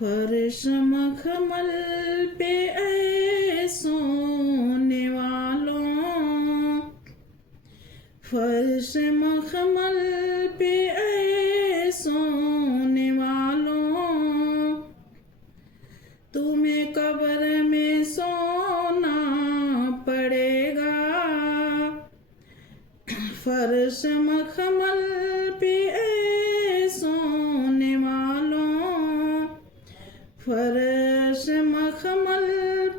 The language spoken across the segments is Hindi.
फर्श मखमल पे ऐ सोने वालों, फर्श मखमल पे ऐ सोने वालों, तुम्हें कब्र में सोना पड़ेगा। फर्श मखमल पे ऐ सोने वालों, फर्श मखमल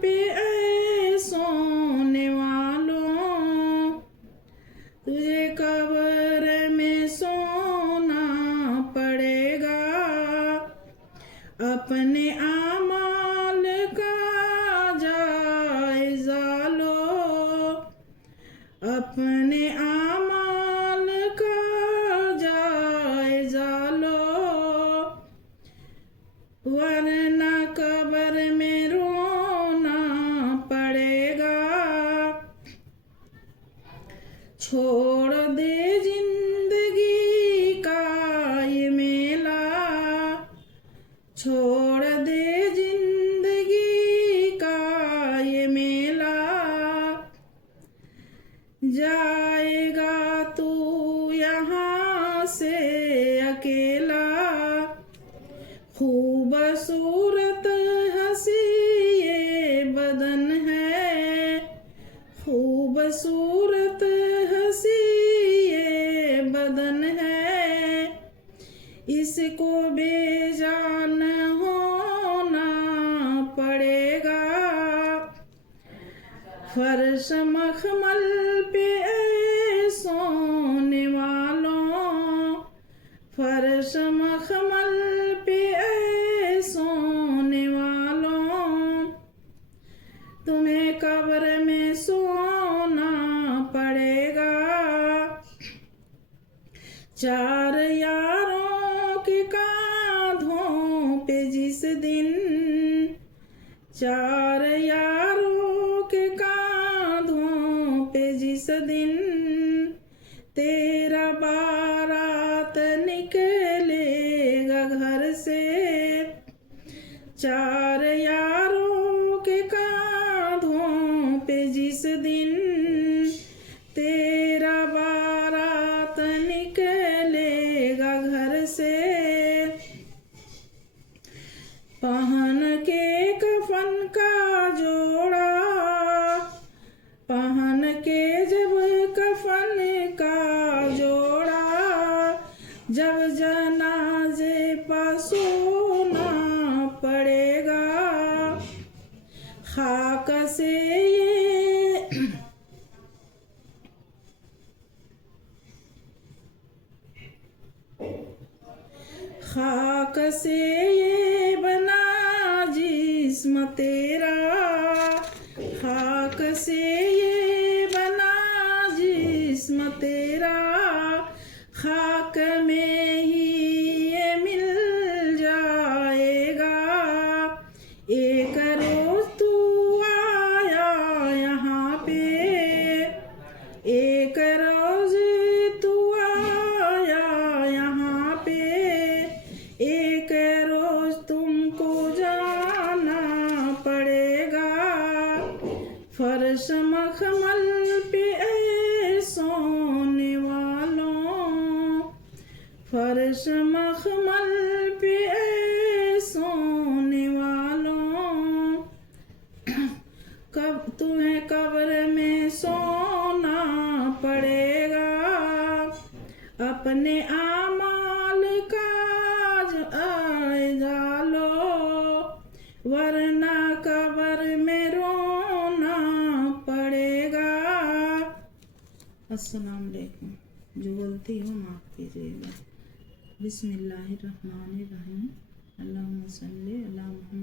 पे ऐ सोने वालों, तुझे कब्र में सोना पड़ेगा। अपने आमाल का जायजा लो, अपने आमाल का जायजा लो, वरना कब्र में रोना पड़ेगा। छोड़ दे जिंदगी का ये मेला, छोड़ दे जिंदगी का ये मेला, जाएगा तू यहाँ से अकेला। खूबसूरत हंसी ये बदन है, खूबसूरत हंसी ये बदन है, इसको बेजान होना पड़ेगा। फर्श मखमल पे ऐ सोने वालों, फर्श मखमल पे ऐ सोने वालों, तुम्हें कब्र में सोना पड़ेगा। चार यारों के कांधों पे जिस दिन, चार यारों के कांधों पे जिस दिन, तेरा बारात निकलेगा घर से। चार यारों के कांधों पे जिस दिन, तेरा बारात निकलेगा घर से। पहन के कफन का जोड़ा, पहन के जब कफन का जोड़ा, जब जनाजे पर सोना पड़ेगा। खाक से ये खाक से ये बना जिस्म तेरा, खाक से ये बना जिस्म तेरा, खाक में ही ये मिल जाएगा। एक रोज तू आया यहाँ पे, एक रोज तू आया यहाँ पे, एक रोज तुमको जाना पड़ेगा। फर्श मखमल पे ऐ सोने वालों, फर्श मखमल पे ऐ सोने वालों, कब तुम्हें कब्र में सोना पड़ेगा। अपने आमाल का जायजा लो, वरना कब्र में रोना पड़ेगा। अस्सलाम वालेकुम। जो गलती हो माफ़ कीजिएगा। बिस्मिल्लाहिर्रहमानिर्रहीम। अल्लाहुम्मा सल्ली अला मुहम्मद।